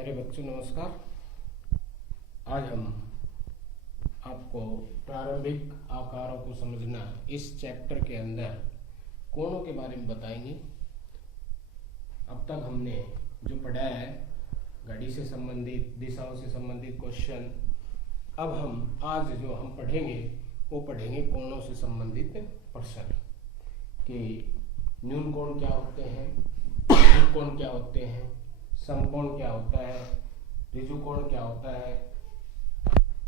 प्यारे बच्चों नमस्कार। आज हम आपको प्रारंभिक आकारों को समझना इस चैप्टर के अंदर कोणों के बारे में बताएंगे। अब तक हमने जो पढ़ा है घड़ी से संबंधित, दिशाओं से संबंधित क्वेश्चन, अब हम आज जो हम पढ़ेंगे वो पढ़ेंगे कोणों से संबंधित प्रश्न कि न्यून कोण क्या होते हैं, ऋजु कोण क्या होते हैं, समकोण क्या होता है, ऋजु कोण क्या होता है,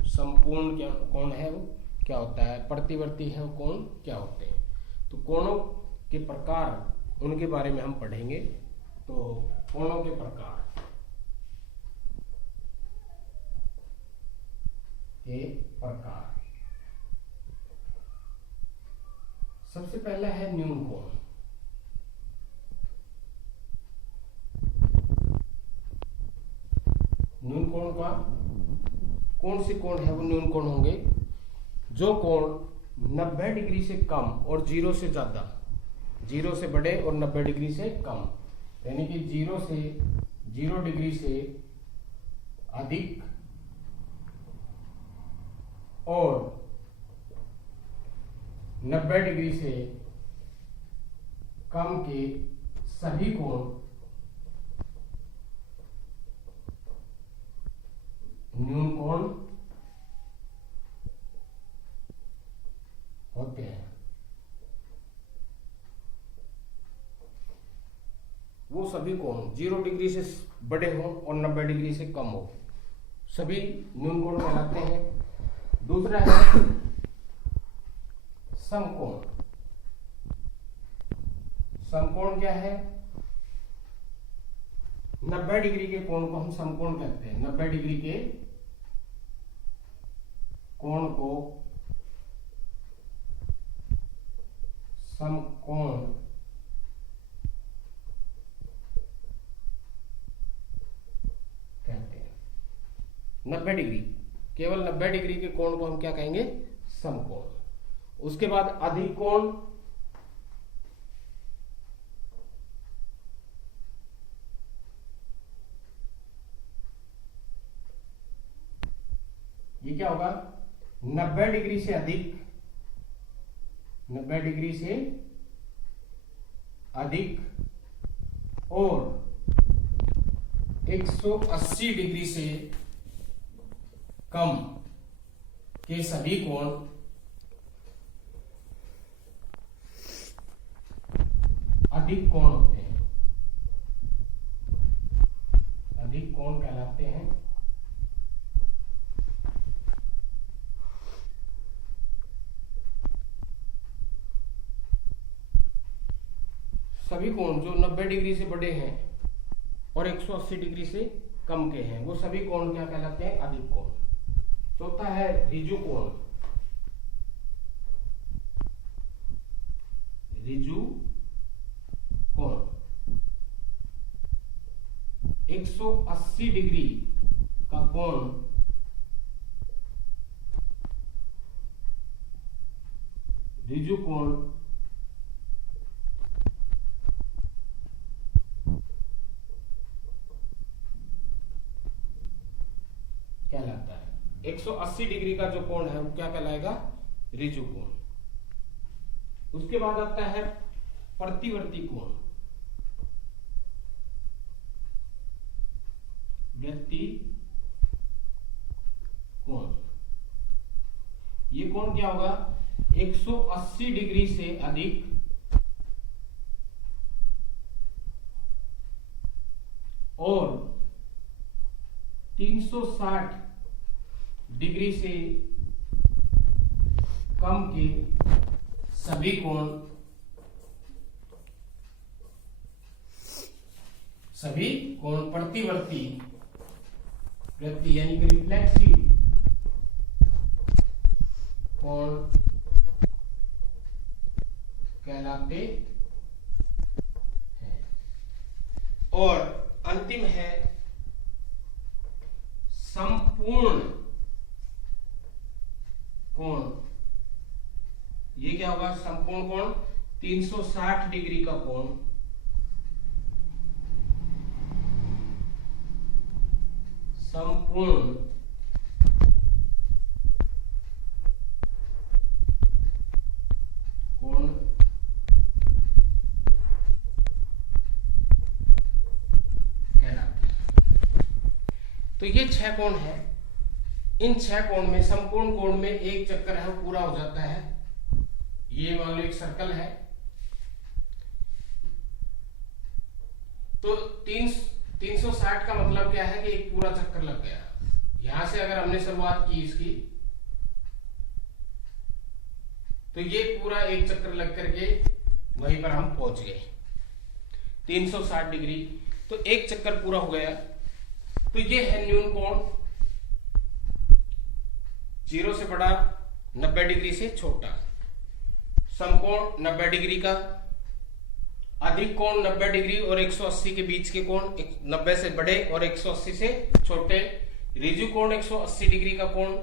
संपूर्ण क्या कोण है वो क्या होता है, प्रतिवर्ती है वो कोण क्या होते हैं। तो कोणों के प्रकार उनके बारे में हम पढ़ेंगे। तो कोणों के प्रकार सबसे पहला है न्यून कोण। न्यून कोण का कौन से कोण है वो न्यून कोण होंगे जो कोण 90 डिग्री से कम और 0 से ज्यादा, 0 से बड़े और 90 डिग्री से कम, यानी कि 0 डिग्री से अधिक और 90 डिग्री से कम के सभी कोण न्यून कोण होते हैं। वो सभी कोण 0 डिग्री से बड़े हों और 90 डिग्री से कम हो, सभी न्यून कोण कहलाते हैं। दूसरा है समकोण। समकोण क्या है? 90 डिग्री के कोण को हम समकोण कहते हैं। 90 डिग्री के कोण को समकोण कहते हैं। 90 डिग्री, केवल 90 डिग्री के कोण को हम क्या कहेंगे? समकोण। उसके बाद अधिक कोण, ये क्या होगा? 90 डिग्री से अधिक, 90 डिग्री से अधिक और 180 डिग्री से कम के सभी कोण अधिक कोण होते हैं। अधिक कोण कहलाते हैं। सभी कोण जो 90 डिग्री से बड़े हैं और 180 डिग्री से कम के हैं वो सभी कोण क्या कहलाते हैं? अधिक कोण। चौथा है ऋजु कोण। ऋजु कोण 180 डिग्री का कोण ऋजु कोण कहलाता है। 180 डिग्री का जो कोण है वो क्या कहलाएगा? ऋजु कोण। उसके बाद आता है प्रतिवर्ती कोण। व्यक्ति कोण, ये कोण क्या होगा? 180 डिग्री से अधिक और 360 डिग्री से कम के सभी कोण प्रतिवर्ती व्यक्ति यानी कि रिफ्लेक्सिव कोण कहलाते हैं। और अंतिम है संपूर्ण कोण। ये क्या होगा? संपूर्ण कोण 360 डिग्री का कोण संपूर्ण कोण कहलाता है। तो ये 6 कोण है। इन 6 कोण में संपूर्ण कोण में एक चक्कर है वो पूरा हो जाता है। ये मान लो एक सर्कल है, तो 360 का मतलब क्या है कि एक पूरा चक्कर लग गया। यहां से अगर हमने शुरुआत की इसकी, तो ये पूरा एक चक्कर लग करके वहीं पर हम पहुंच गए 360 डिग्री। तो एक चक्कर पूरा हो गया। तो ये है न्यून कोण, 0 से बड़ा, 90 डिग्री से छोटा। समकोण 90 डिग्री का, अधिक कोण 90 डिग्री और 180 के बीच के कोण 90 से बड़े और 180 से छोटे। ऋजु कोण 180 डिग्री का कोण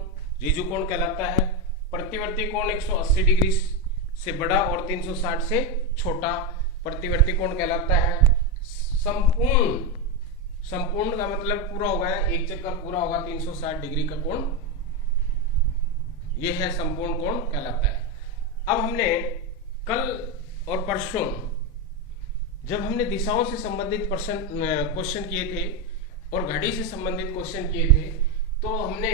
ऋजु कोण कहलाता है। प्रतिवर्ती कोण 180 डिग्री से बड़ा और 360 से छोटा प्रतिवर्ती कोण कहलाता है। संपूर्ण का मतलब पूरा हो गया, एक चक्कर पूरा होगा 360 डिग्री का कोण, यह है संपूर्ण कोण कहलाता है। अब हमने कल और परसों जब हमने दिशाओं से संबंधित क्वेश्चन किए थे और घड़ी से संबंधित क्वेश्चन किए थे, तो हमने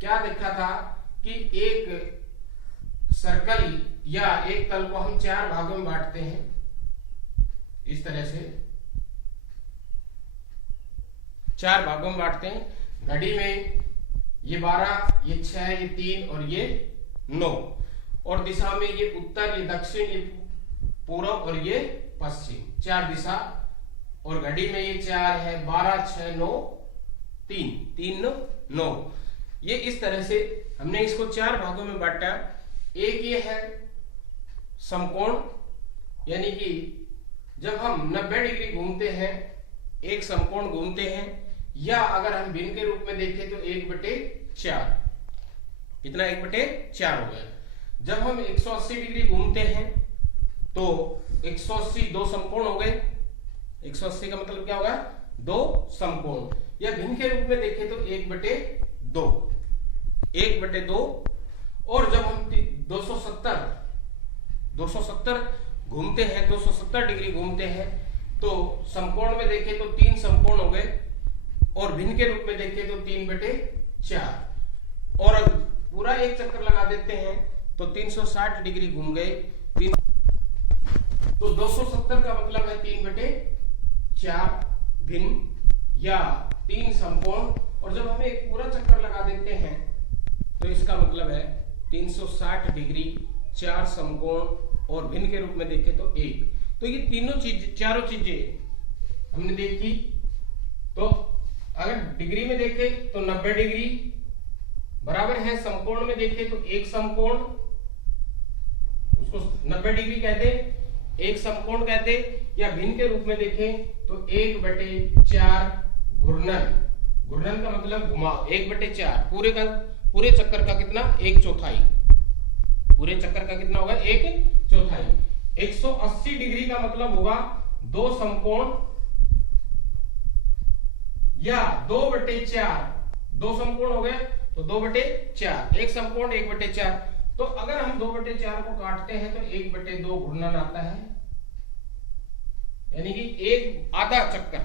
क्या देखा था कि एक सर्कल या एक तल को हम 4 भागों में बांटते हैं। इस तरह से 4 भागों में बांटते हैं। घड़ी में ये 12, ये 6, ये 3 और ये 9, और दिशा में ये उत्तर, ये दक्षिण, ये पूर्व और ये पश्चिम, 4 दिशा। और घड़ी में ये 4 है, 12, 6, 9, 3, 3, 9। ये इस तरह से हमने इसको 4 भागों में बांटा। एक ये है समकोण, यानी कि जब हम 90 डिग्री घूमते हैं, एक समकोण घूमते हैं, या अगर हम भिन्न के रूप में देखें तो 1/4। कितना? 1/4 हो गया। जब हम 180 डिग्री घूमते हैं तो 180 2 समकोण हो गए। 180 का मतलब क्या होगा? 2 समकोण। या भिन्न के रूप में देखें तो 1/2, 1/2। और जब हम 270 घूमते हैं, 270 डिग्री घूमते हैं, तो समकोण में देखें तो 3 समकोण हो गए, और भिन्न के रूप में देखें तो 3/4। और पूरा एक चक्कर लगा देते हैं तो 360 डिग्री घूम गए। तो 270 का मतलब है 3/4 भिन्न या 3 समकोण। और जब हम एक पूरा चक्कर लगा देते हैं तो इसका मतलब है 360 डिग्री, 4 समकोण और भिन्न के रूप में देखें तो 1। तो ये चारों चीजें हमने देखी। तो अगर डिग्री में देखें तो 90 डिग्री बराबर है, समकोण में देखें तो 1 समकोण, उसको 90 डिग्री कहते, 1 समकोण कहते, या भिन्न के रूप में देखें तो 1/4 घूर्णन। घूर्णन का मतलब घुमाव। 1/4 पूरे चक्कर का कितना? 1/4। पूरे चक्कर का कितना होगा? 1/4। 180 डिग्री का मतलब होगा 2 समकोण या 2/4। 2 समकोण हो गए तो 2/4, 1 समकोण 1/4। तो अगर हम 2/4 को काटते हैं तो 1/2 घूर्णन आता है, यानी कि एक आधा चक्कर।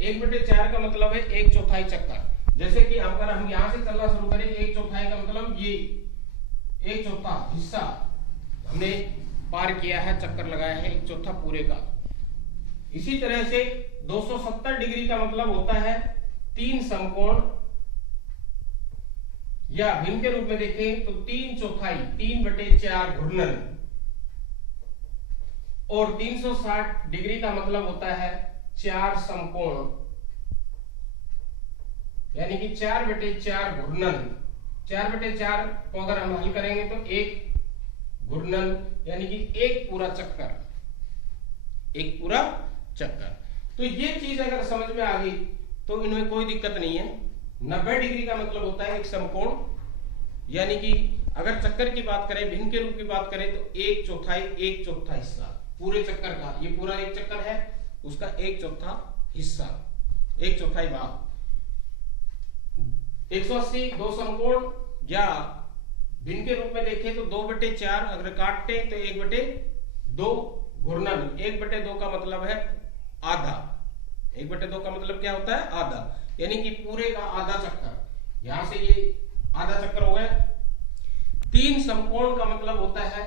1/4 का मतलब है 1/4 चक्कर। जैसे कि अगर हम यहां से चलना शुरू करें, 1/4 का मतलब ये 1/4 हिस्सा हमने पार किया है, चक्कर लगाया है 1/4 पूरे का। इसी तरह से 270 डिग्री का मतलब होता है 3 समकोण, या भिन्न के रूप में देखें तो 3/4, 3/4 घूर्णन। और 360 डिग्री का मतलब होता है 4 समकोण, यानी कि 4/4 घूर्णन। 4/4 को अगर हम हल करेंगे तो 1 घूर्णन, यानी कि एक पूरा चक्कर। तो ये चीज अगर समझ में आ गई तो इनमें कोई दिक्कत नहीं है। 90 डिग्री का मतलब होता है एक समकोण, यानी कि अगर चक्कर की बात करें, भिन्न के रूप की बात करें तो 1/4 हिस्सा पूरे चक्कर का। ये पूरा एक चक्कर है, उसका 1/4 हिस्सा एक चौथाई भाग। 180 दो समकोण, या भिन्न के रूप में देखें तो 2/4, अगर काटते तो 1/2 घूर्णन। 1/2 का मतलब है आधा। 1/2 का मतलब क्या होता है? आधा, यानी कि पूरे का आधा चक्कर। यहां से ये आधा चक्कर हो गया। 3 समकोण का मतलब होता है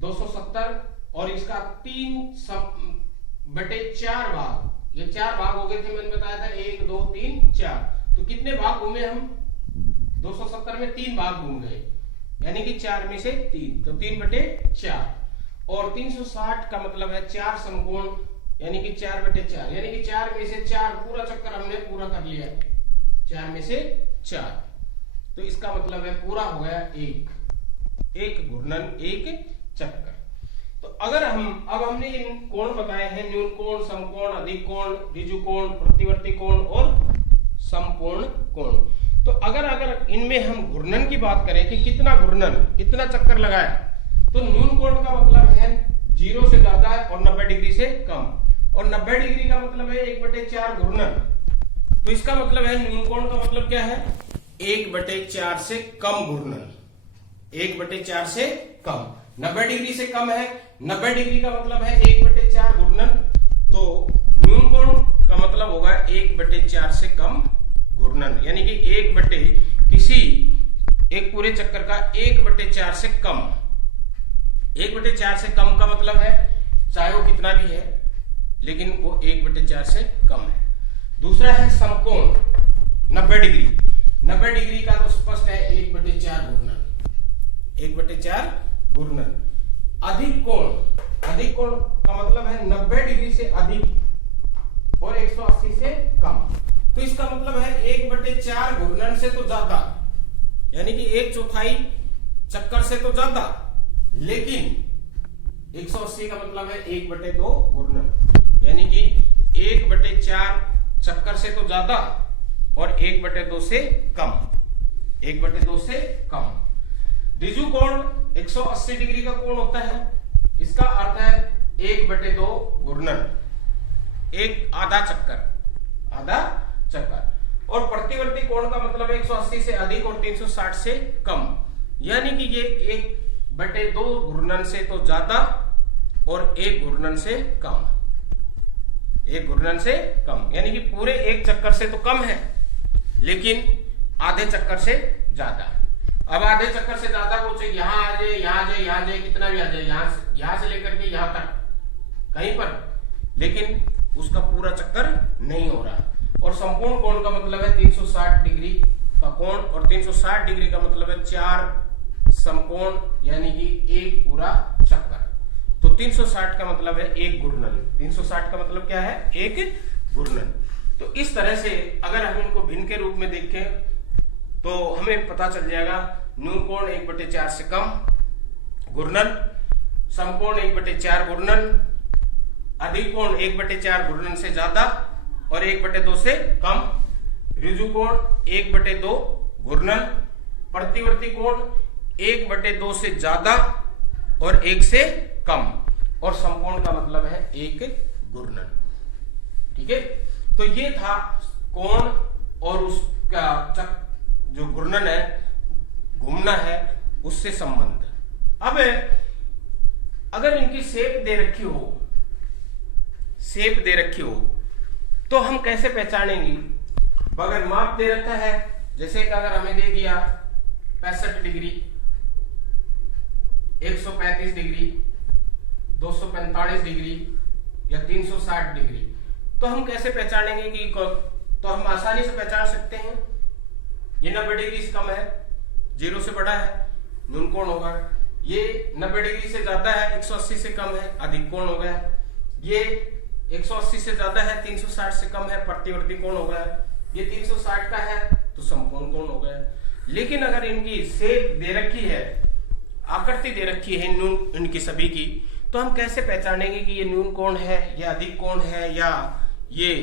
270, और इसका 3/4 भाग। ये 4 भाग हो गए थे, मैंने बताया था 1 2 3 4। तो कितने भाग घूमे हम? 270 में 3 भाग घूम गए, यानी कि 4 में से 3, तो 3/4। और 360 का मतलब है 4 समकोण, यानी कि 4/4, यानी कि 4 में से 4 पूरा चक्कर हमने पूरा कर लिया। 4 में से 4, तो इसका मतलब है पूरा हो गया एक घूर्णन, एक चक्कर। तो अगर अब हमने इन कोण बताए हैं, न्यून कोण, समकोण, अधिक कोण, ऋजु कोण, प्रतिवर्ती कोण और समकोण कोण। तो अगर इनमें हम घूर्णन की बात करें कि कितना घूर्णन, कितना चक्कर लगाया, तो न्यून कोण का मतलब है 0 से ज्यादा है और 90 डिग्री से कम, और 90 डिग्री का मतलब है 1/4 घूर्णन। तो इसका मतलब है न्यून कोण का मतलब क्या है? 1/4 से कम घूर्णन। 1/4 से कम, 90 डिग्री से कम है। 90 डिग्री का मतलब है 1/4 घूर्णन। तो न्यून कोण का मतलब होगा 1/4 से कम घूर्णन, यानी कि एक पूरे चक्कर का 1/4 से कम। 1/4 से कम का मतलब है चाहे वो कितना भी है, लेकिन वो 1/4 से कम है। दूसरा है समकोण, 90 डिग्री। 90 डिग्री का तो स्पष्ट है 1/4 घूर्णन, 1/4 घूर्णन। अधिक कोण, अधिक कोण का मतलब है 90 डिग्री से अधिक और 180 से कम। तो इसका मतलब है 1/4 घूर्णन से तो ज्यादा, यानी कि 1/4 चक्कर से तो ज्यादा, लेकिन 180 का मतलब है 1/2 घूर्णन, यानी कि 1/4 चक्कर से तो ज्यादा और 1/2 से कम, 1/2 से कम। ऋजु कोण 180 डिग्री का कोण होता है, इसका अर्थ है 1/2 घूर्णन, एक आधा चक्कर, आधा चक्कर। और प्रतिवर्ती कोण का मतलब है 180 से अधिक और 360 से कम, यानी कि ये 1/2 घूर्णन से तो ज्यादा और 1 घूर्णन से कम, 1 घूर्णन से कम, यानी कि पूरे 1 चक्कर से तो कम है, लेकिन आधे चक्कर से ज्यादा। अब आधे चक्कर से ज्यादा को चाहिए यहां आ जाए, यहां जाए, यहां जाए, कितना भी आ जाए, यहां से लेकर के यहां तक कहीं पर, लेकिन उसका पूरा चक्कर नहीं हो रहा। और संपूर्ण कोण का मतलब है 360 डिग्री का कोण, और 360 डिग्री का मतलब है 4 समकोण, यानी कि 1 पूरा चक्कर। तो 360 का मतलब है 1 घूर्णन। 360 का मतलब क्या है? 1 घूर्णन। तो इस तरह से अगर हम इनको भिन्न के रूप में देखें तो हमें पता चल जाएगा न्यून कोण 1/4 से कम घूर्णन, समकोण 1/4 घूर्णन, अधिक कोण 1/4 घूर्णन से ज्यादा और 1/2 से कम, ऋजु कोण 1/2 घूर्णन, प्रतिवर्ती कोण 1/2 से ज्यादा और 1 से कम, और समकोण का मतलब है 1 घूर्णन। ठीक है, तो ये था कोण और उसका जो घूर्णन है, घूमना है, उससे संबंध। अब अगर इनकी शेप दे रखी हो, शेप दे रखी हो, तो हम कैसे पहचानेंगे? अगर माप दे रखा है, जैसे कि अगर हमें दे दिया 65 डिग्री, 135 डिग्री, 245 डिग्री या 360 डिग्री, तो हम कैसे पहचानेंगे कि तो हम आसानी से पहचान सकते हैं ये 90 डिग्री से कम है, 0 से बड़ा है, न्यून कोण होगा। ये 90 डिग्री से ज्यादा है, 180 से कम है, अधिक कोण हो गया। ये 180 से ज्यादा है, 360 से कम है, प्रतिवर्ती कोण हो गया। ये 360 का है तो समकोण कोण हो गया। लेकिन अगर इनकी शेप दे रखी है, आकृति दे रखी है न्यून इनकी सभी की, तो हम कैसे पहचानेंगे कि ये न्यून कोण है या अधिक कोण है या ये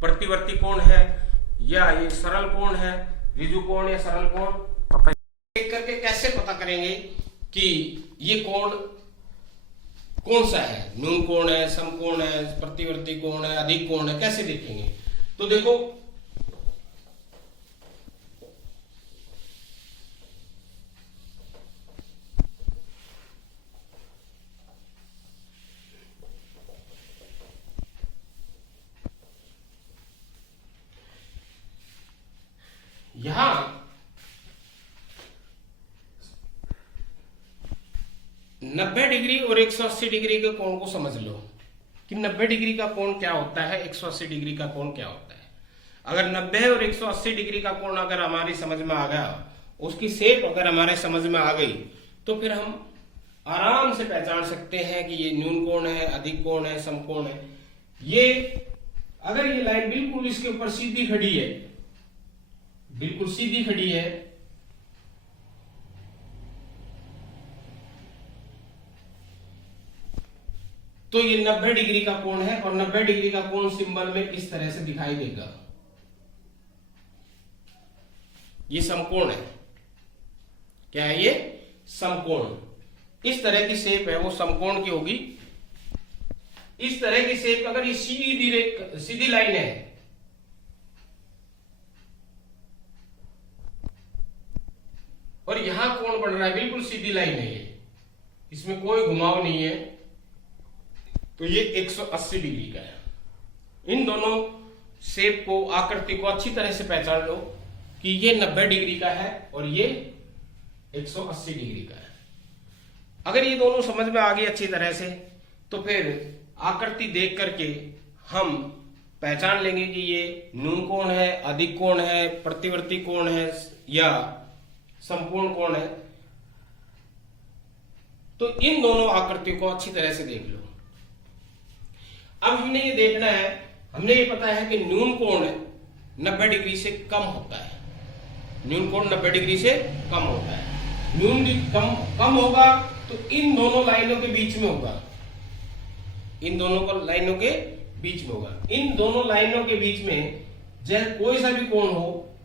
प्रतिवर्ती कोण है या ये सरल कोण है, ऋजु कोण या सरल कोण। देख करके कैसे पता करेंगे कि ये कोण कौन सा है? न्यून कोण है, समकोण है, प्रतिवर्ती कोण है, अधिक कोण है, कैसे देखेंगे? तो देखो यहां 90 डिग्री और 180 डिग्री के कोण को समझ लो कि 90 डिग्री का कोण क्या होता है, 180 डिग्री का कोण क्या होता है। अगर 90 और 180 डिग्री का कोण अगर हमारी समझ में आ गया, उसकी शेप अगर हमारे समझ में आ गई, तो फिर हम आराम से पहचान सकते हैं कि ये न्यून कोण है, अधिक कोण है, समकोण है। ये अगर ये लाइन बिल्कुल इसके ऊपर सीधी खड़ी है, बिल्कुल सीधी खड़ी है, तो ये 90 डिग्री का कोण है और 90 डिग्री का कोण सिंबल में इस तरह से दिखाई देगा। ये समकोण है। क्या है ये? समकोण। इस तरह की शेप है वो समकोण की होगी। इस तरह की शेप अगर ये सीधी लाइन है, और यहां कोण बन रहा है, बिल्कुल सीधी लाइन है ये, इसमें कोई घुमाव नहीं है, तो ये 180 डिग्री का है। इन दोनों शेप को, आकृति को अच्छी तरह से पहचान लो कि ये 90 डिग्री का है और ये 180 डिग्री का है। अगर ये दोनों समझ में आ गई अच्छी तरह से, तो फिर आकृति देख करके हम पहचान लेंगे कि ये न्यून कोण है, अधिक कोण है, प्रतिवर्ती कोण है या संपूर्ण कोण है। तो इन दोनों आकृतियों को अच्छी तरह से देख लो। अब हमने ये देखना है, हमने ये पता है कि न्यून कोण 90 डिग्री से कम होता है। न्यून कोण 90 डिग्री से कम होता है। न्यून कम होगा तो इन दोनों लाइनों के बीच में होगा। इन दोनों लाइनों के बीच में होगा। इन दोनों लाइनों के बीच में चाहे कोई सा भी कोण हो,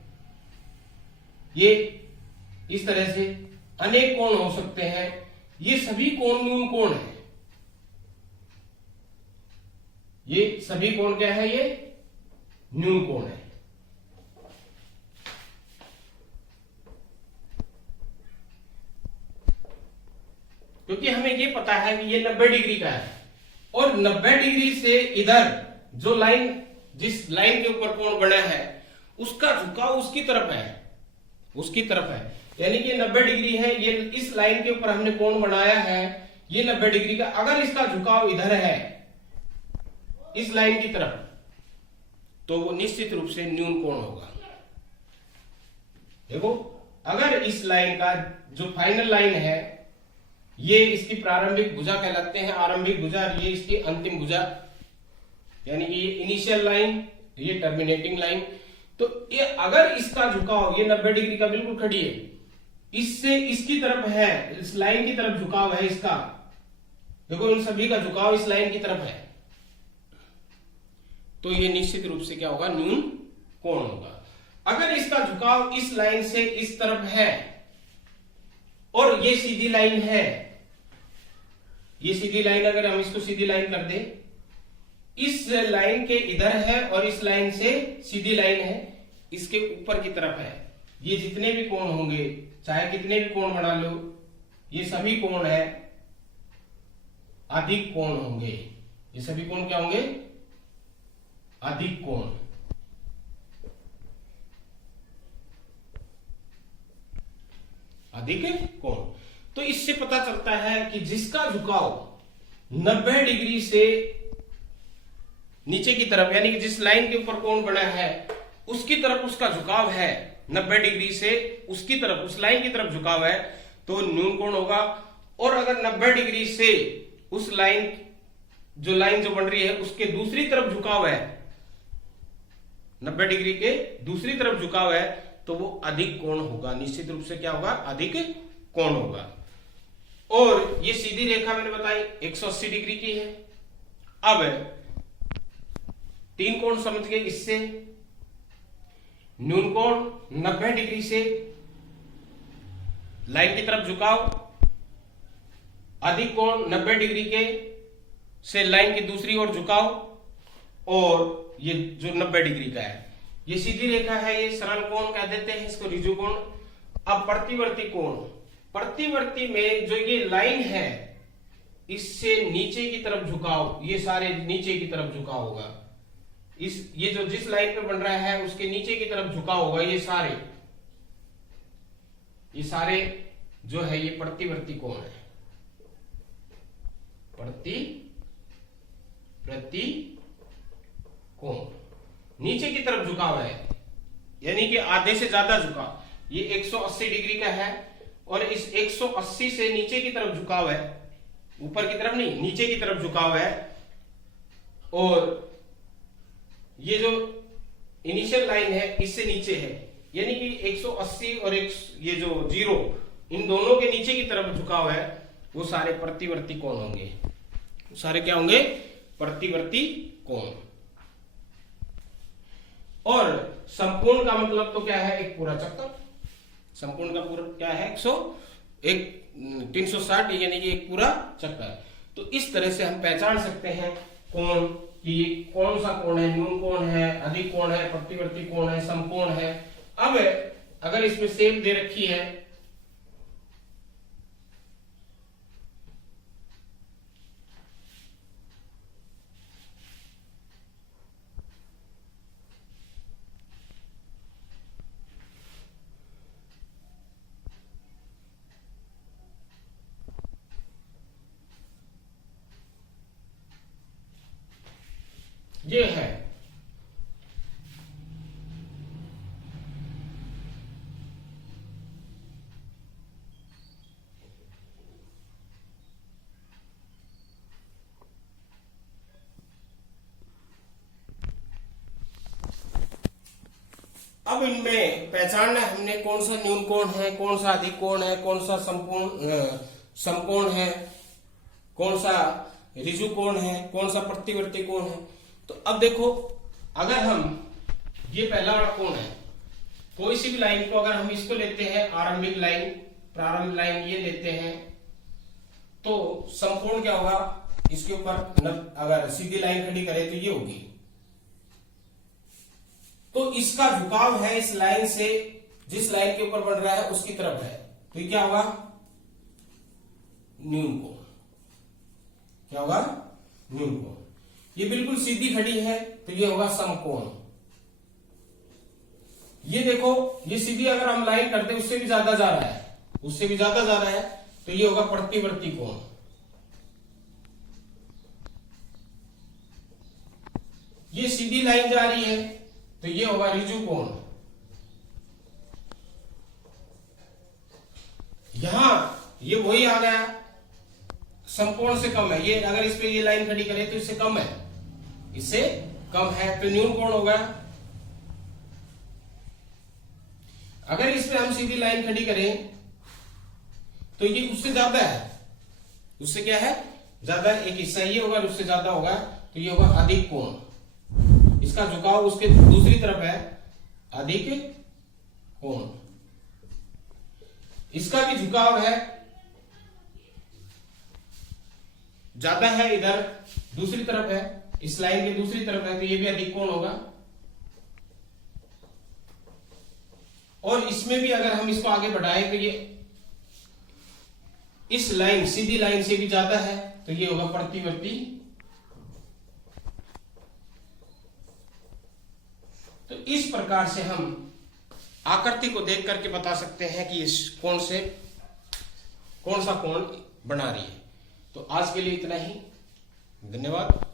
ये इस तरह से अनेक कोण हो सकते हैं। ये सभी कोण न्यून कोण है। ये सभी कोण क्या है? ये न्यून कोण है। क्योंकि हमें ये पता है कि ये 90 डिग्री का है और 90 डिग्री से इधर जो लाइन, जिस लाइन के ऊपर कोण बना है, उसका झुकाव उसकी तरफ है, उसकी तरफ है। यानी कि 90 डिग्री है, ये इस लाइन के ऊपर हमने कोण बनाया है, ये 90 डिग्री का। अगर इसका झुकाव इधर है, इस लाइन की तरफ, तो वो निश्चित रूप से न्यून कोण होगा। देखो, अगर इस लाइन का जो फाइनल लाइन है, ये इसकी प्रारंभिक भुजा कहलाते हैं, आरंभिक भुजा, ये इसकी अंतिम भुजा, यानी कि ये इनिशियल लाइन, ये टर्मिनेटिंग लाइन। तो ये अगर इसका झुकाव, ये 90 डिग्री का बिल्कुल खड़ी है, इससे इसकी तरफ है, इस लाइन की तरफ झुकाव है इसका। देखो, इन सभी का झुकाव इस लाइन की तरफ है, तो ये निश्चित रूप से क्या होगा? न्यून कोण होगा। अगर इसका झुकाव इस लाइन से इस तरफ है और ये सीधी लाइन है, ये सीधी लाइन, अगर हम इसको सीधी लाइन कर दें, इस लाइन के इधर है और इस लाइन से सीधी लाइन है, इसके ऊपर की तरफ है, ये जितने भी कोण होंगे, चाहे कितने भी कोण बना लो, ये सभी कोण है अधिक कोण होंगे। ये सभी कोण क्या होंगे? अधिक कोण। अधिक कोण। तो इससे पता चलता है कि जिसका झुकाव 90 डिग्री से नीचे की तरफ, यानी कि जिस लाइन के ऊपर कोण बना है उसकी तरफ उसका झुकाव है, 90 डिग्री से उसकी तरफ, उस लाइन की तरफ झुकाव है, तो न्यून कोण होगा। और अगर 90 डिग्री से उस लाइन, जो लाइन जो बन रही है, उसके दूसरी तरफ झुकाव है, 90 डिग्री के दूसरी तरफ झुकाव है, तो वो अधिक कोण होगा। निश्चित रूप से क्या होगा? अधिक कोण होगा। और ये सीधी रेखा मैंने बताई 180 डिग्री की है। अब तीन कोण समझ गए इससे। न्यून कोण 90 डिग्री से लाइन की तरफ झुकाव, अधिक कोण 90 डिग्री के से लाइन की दूसरी ओर झुकाव, और ये जो 90 डिग्री का है, ये सीधी रेखा है, ये सरल कोण कह देते हैं इसको, ऋजु कोण। अब प्रतिवर्ती कोण, प्रतिवर्ती में जो ये लाइन है इससे नीचे की तरफ झुकाव, ये सारे नीचे की तरफ झुका होगा, ये जो जिस लाइन पे बन रहा है उसके नीचे की तरफ झुका होगा, ये सारे जो है ये प्रतिवर्ती कोण है, प्रतिवर्ती कोण। नीचे की तरफ झुकाव है, यानी कि आधे से ज्यादा झुकाव, ये 180 डिग्री का है और इस 180 से नीचे की तरफ झुकाव है, ऊपर की तरफ नहीं, नीचे की तरफ झुकाव है। और ये जो इनिशियल लाइन है इससे नीचे है, यानी कि 180 और ये जो 0, इन दोनों के नीचे की तरफ झुकाव है, वो सारे प्रतिवर्ती कोण होंगे। सारे क्या होंगे? प्रतिवर्ती कोण। और संपूर्ण का मतलब तो क्या है? एक पूरा चक्कर। संपूर्ण का पूरा क्या है? 360, यानी कि एक पूरा चक्कर। तो इस तरह से हम पहचान सकते हैं कोण कि कौन सा कोण है, न्यून कोण है, अधिक कोण है, प्रतिवर्ती कोण है, समकोण है। अब अगर इसमें सेम दे रखी है ये है, अब इनमें पहचानना हमने कौन सा न्यून कोण है, कौन सा अधिक कोण है, कौन सा समकोण है, कौन सा ऋजु कोण है, कौन सा प्रतिवर्ती कोण है। तो अब देखो, अगर हम ये पहला वाला कोण है, कोई सी भी लाइन को अगर हम इसको लेते हैं आरंभिक लाइन, प्रारंभिक लाइन ये लेते हैं, तो समकोण क्या होगा? इसके ऊपर अगर सीधी लाइन खड़ी करें तो ये होगी। तो इसका झुकाव है इस लाइन से जिस लाइन के ऊपर बन रहा है उसकी तरफ है, तो ये क्या होगा? न्यून कोण। क्या होगा? न्यून कोण। ये बिल्कुल सीधी खड़ी है तो ये होगा समकोण। ये देखो, ये सीधी अगर हम लाइन करते उससे भी ज्यादा जा रहा है, उससे भी ज्यादा जा रहा है, तो ये होगा प्रतिवर्ती कोण। ये सीधी लाइन जा रही है तो ये होगा ऋजु कोण। यहां ये वही आ गया, समकोण से कम है, ये अगर इस पे ये लाइन खड़ी करें तो इससे कम है, इससे कम है, तो न्यून कोण होगा। अगर इस पे हम सीधी लाइन खड़ी करें तो ये उससे ज्यादा है, उससे क्या है? ज्यादा, एक हिस्सा ये होगा और उससे ज्यादा होगा, तो ये होगा अधिक कोण। इसका झुकाव उसके दूसरी तरफ है, अधिक कोण। इसका भी झुकाव है, ज्यादा है, इधर दूसरी तरफ है, इस लाइन के दूसरी तरफ है, तो ये भी अधिक कोण होगा। और इसमें भी अगर हम इसको आगे बढ़ाएं तो ये इस लाइन, सीधी लाइन से भी ज्यादा है, तो ये होगा प्रतिवर्ती। तो इस प्रकार से हम आकृति को देख करके बता सकते हैं कि इस कोण से कौन सा कोण बना रही है। तो आज के लिए इतना ही, धन्यवाद।